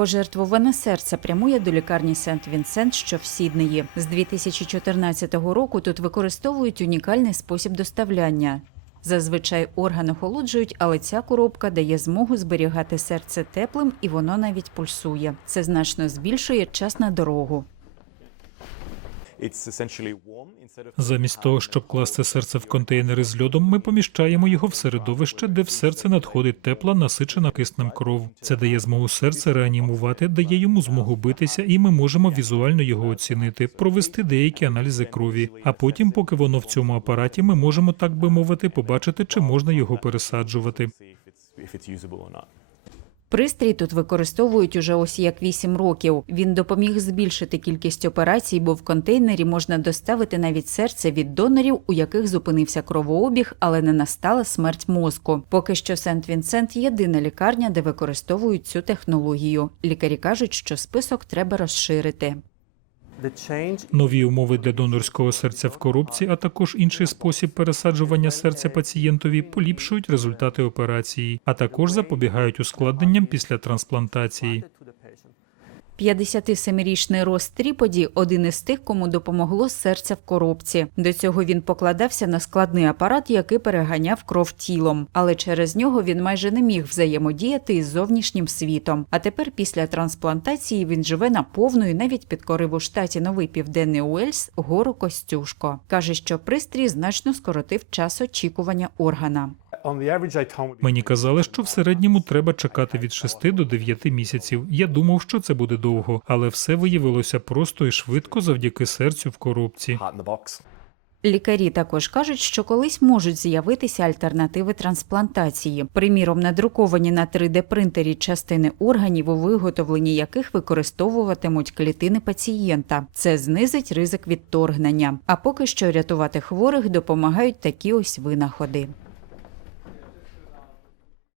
Пожертвуване серце прямує до лікарні Сент-Вінсент, що в Сіднеї. З 2014 року тут використовують унікальний спосіб доставляння. Зазвичай орган охолоджують, але ця коробка дає змогу зберігати серце теплим і воно навіть пульсує. Це значно збільшує час на дорогу. Замість того, щоб класти серце в контейнери з льодом, ми поміщаємо його в середовище, де в серце надходить тепла, насичена киснем кров. Це дає змогу серце реанімувати, дає йому змогу битися, і ми можемо візуально його оцінити, провести деякі аналізи крові. А потім, поки воно в цьому апараті, ми можемо так би мовити, побачити, чи можна його пересаджувати. Пристрій тут використовують уже ось як 8 років. Він допоміг збільшити кількість операцій, бо в контейнері можна доставити навіть серце від донорів, у яких зупинився кровообіг, але не настала смерть мозку. Поки що Сент-Вінсент єдина лікарня, де використовують цю технологію. Лікарі кажуть, що список треба розширити. Нові умови для донорського серця в коробці, а також інший спосіб пересаджування серця пацієнтові поліпшують результати операції, а також запобігають ускладненням після трансплантації. 57-річний Рос Тріподі – один із тих, кому допомогло серце в коробці. До цього він покладався на складний апарат, який переганяв кров тілом. Але через нього він майже не міг взаємодіяти із зовнішнім світом. А тепер, після трансплантації, він живе наповну і навіть підкорив у штаті Новий Південний Уельс гору Костюшко. Каже, що пристрій значно скоротив час очікування органа. Мені казали, що в середньому треба чекати від 6 до 9 місяців. Я думав, що це буде довго, але все виявилося просто і швидко завдяки серцю в коробці. Лікарі також кажуть, що колись можуть з'явитися альтернативи трансплантації, приміром, надруковані на 3D-принтері частини органів, у виготовленні яких використовуватимуть клітини пацієнта. Це знизить ризик відторгнення. А поки що рятувати хворих допомагають такі ось винаходи.